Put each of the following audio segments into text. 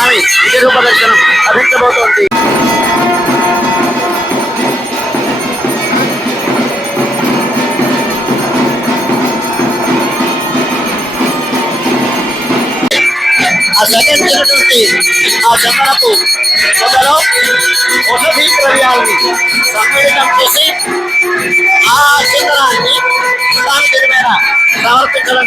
స్వామి విజయ రూప దర్శనం లభించబోతోంది. ఆ సేకరించినటువంటి ఆ చందనపు పొదలో ఔషధీ ద్రవ్యాలని సమ్మిళితం చేసి ఆ చందనాన్ని స్వామి పేరు మీద సమర్పించడం.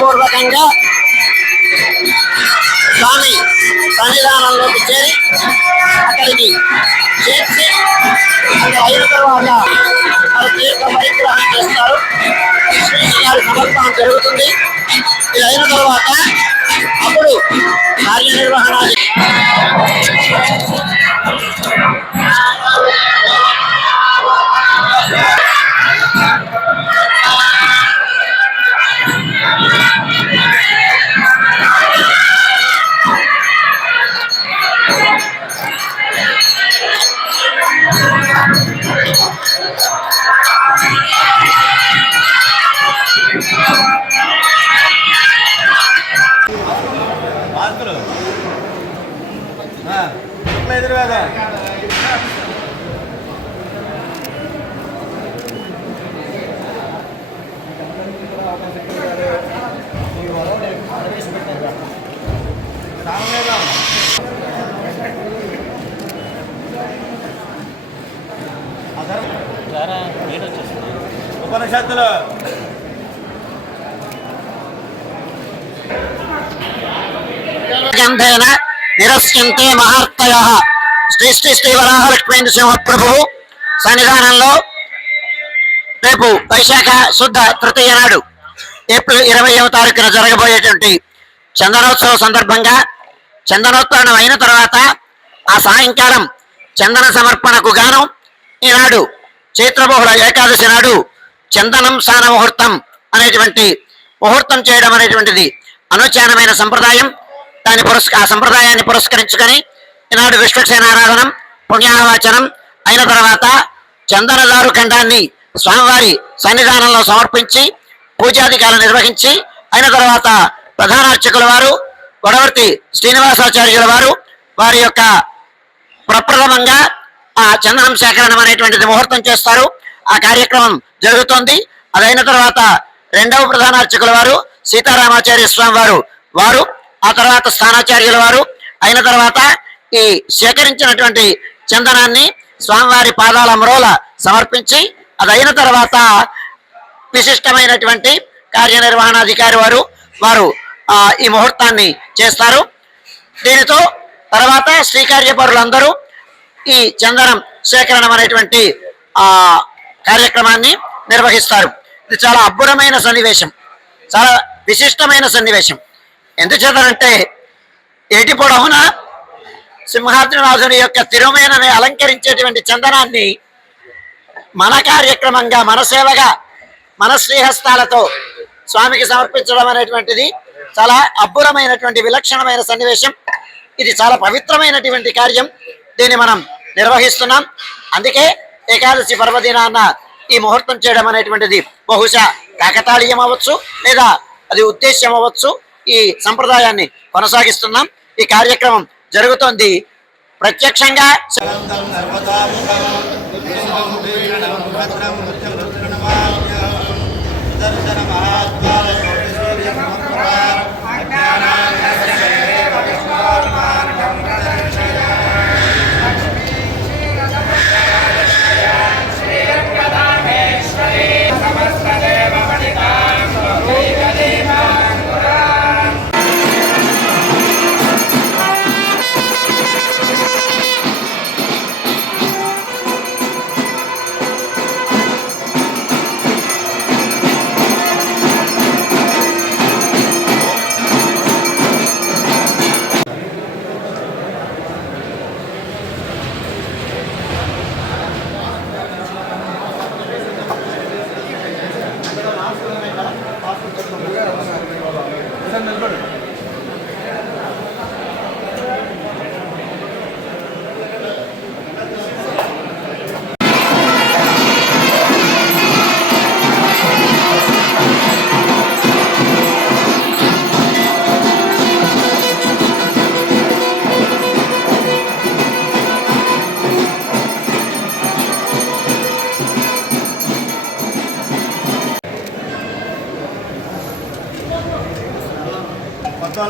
పూర్వకంగా స్వామి సన్నిధానంలోకి చేరి అక్కడికి చేర్చి అయిన తర్వాత తీర్థ పరిగ్రహం చేస్తారు. గారి సమర్పణం జరుగుతుంది. ఇది అయిన తర్వాత అప్పుడు కార్యనిర్వహణ ఉపనిషత్తులు గంధేన నిరస్యంతే మహార్తయః. శ్రీ శ్రీ శ్రీ వరాహ లక్ష్మీంద్ర సింహ ప్రభువు సన్నిధానంలో రేపు వైశాఖ శుద్ధ తృతీయ నాడు ఏప్రిల్ 20వ తారీఖున జరగబోయేటువంటి చందనోత్సవం సందర్భంగా చందనోత్సవం అయిన తర్వాత ఆ సాయంకాలం చందన సమర్పణకు గాను ఈనాడు చైత్రబహుళ ఏకాదశి నాడు చందనం స్నాన ముహూర్తం అనేటువంటి ముహూర్తం చేయడం అనేటువంటిది అనుచానమైన సంప్రదాయం. ఆ సంప్రదాయాన్ని పురస్కరించుకొని ఈనాడు విశ్వక్సేనారాధనం పుణ్యాహవాచనం అయిన తర్వాత చందనదారు ఖండాన్ని స్వామివారి సన్నిధానంలో సమర్పించి పూజాధికారులు నిర్వహించి అయిన తర్వాత ప్రధానార్చకుల వారు గొడవర్తి శ్రీనివాసాచార్యుల వారు వారి యొక్క ప్రప్రథమంగా ఆ చందనం సేకరణం అనేటువంటిది ముహూర్తం చేస్తారు. ఆ కార్యక్రమం జరుగుతోంది. అదైన తర్వాత రెండవ ప్రధాన అర్చకుల వారు సీతారామాచార్య స్వామి వారు ఆ తర్వాత స్థానాచార్యుల వారు అయిన తర్వాత ఈ సేకరించినటువంటి చందనాన్ని స్వామివారి పాదాల మ్రోల సమర్పించి అదైన తర్వాత విశిష్టమైనటువంటి కార్యనిర్వహణాధికారి వారు ఈ ముహూర్తాన్ని చేస్తారు. దీనితో తర్వాత శ్రీకార్యపరులందరూ ఈ చందనం సేకరణం అనేటువంటి కార్యక్రమాన్ని నిర్వహిస్తారు. ఇది చాలా అద్భుతమైన సన్నివేశం, చాలా విశిష్టమైన సన్నివేశం. ఎందుచేతనంటే ఏటి పొడవున సింహాద్రినాథుని యొక్క తిరుమేనని అలంకరించేటువంటి చందనాన్ని మన కార్యక్రమంగా మన సేవగా మన శ్రీహస్తాలతో స్వామికి సమర్పించడం అనేటువంటిది చాలా అద్భుతమైనటువంటి విలక్షణమైన సన్నివేశం. ఇది చాలా పవిత్రమైనటువంటి కార్యం. దీన్ని మనం నిర్వహిస్తున్నాం. అందుకే ఏకాదశి పర్వదినాన్న ఈ ముహూర్తం చేయడం అనేటువంటిది బహుశా కాకతాళీయం అవ్వచ్చు, లేదా అది ఉద్దేశ్యం అవ్వచ్చు. ఈ సంప్రదాయాన్ని కొనసాగిస్తున్నాం. ఈ కార్యక్రమం జరుగుతోంది. ప్రత్యక్షంగా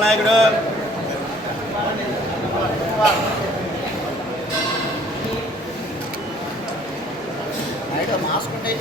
నాయకుడు మాస్క్ ఉంటే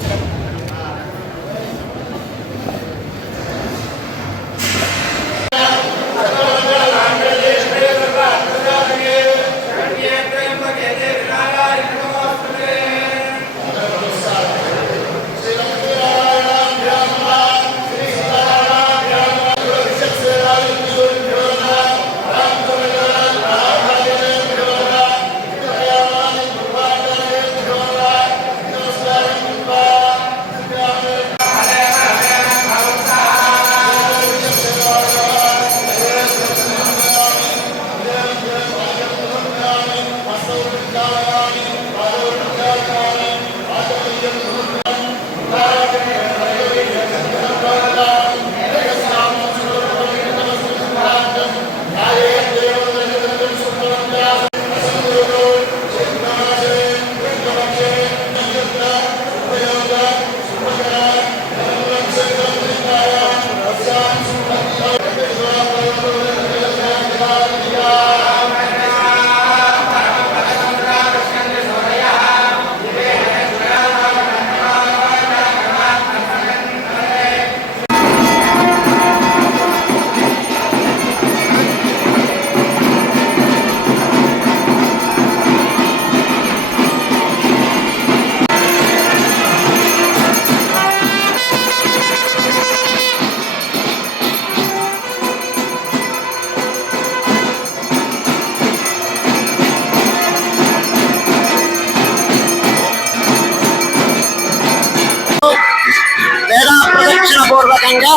పూర్వకంగా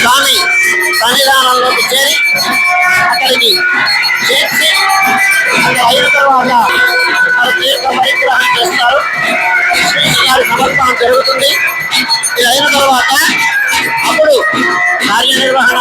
స్వామి సన్నిధానంలోకి చేరి అక్కడికి చేర్చి అయిన తర్వాత తీర్థ పరిగ్రహం చేస్తారు. శ్రీవారి సమర్పణం జరుగుతుంది. ఇది అయిన తర్వాత అప్పుడు కార్యనిర్వహణ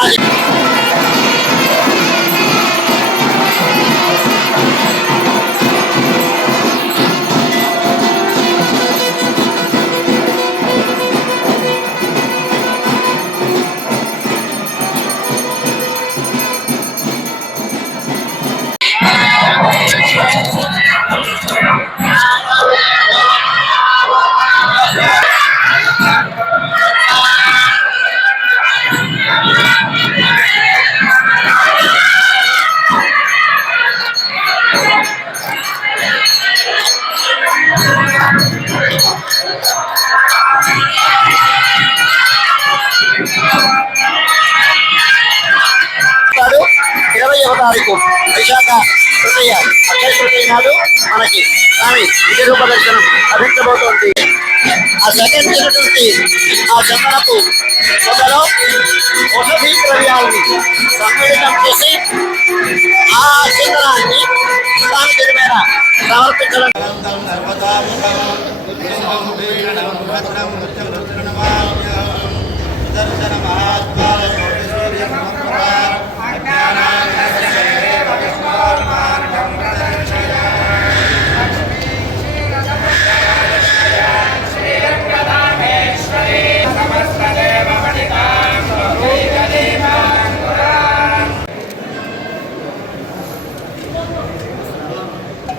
తారీఖు వైశాఖ తృతీయ అక్షయ తృతీయ నాడు మనకి స్వామి విజయ రూప దర్శనం లభించబోతోంది. ఆ సేకరించినటువంటి ఆ చందనపు పొదలో ఔషధీ ద్రవ్యాలని సమ్మేళనం చేసి ఆ చందనాన్ని స్వామి పేరు మీద సమర్పించడం.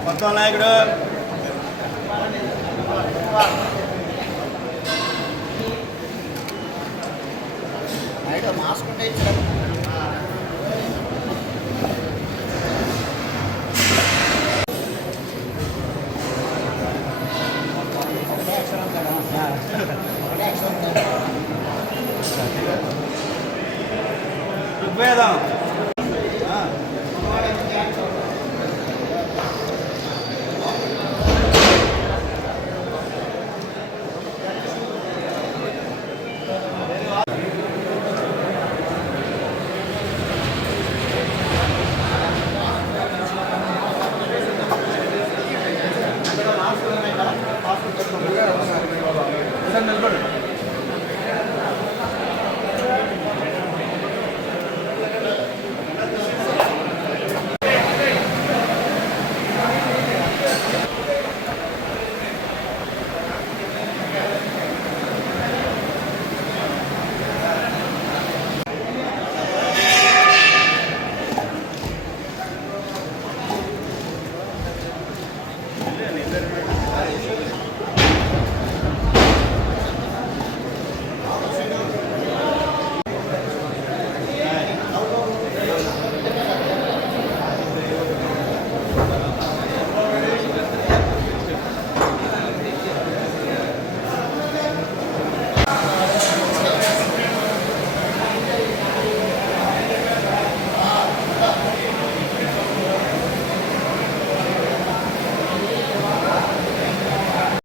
మొత్తం నాయకుడు మాస్క్ ఉంటే ఋగ్వేదం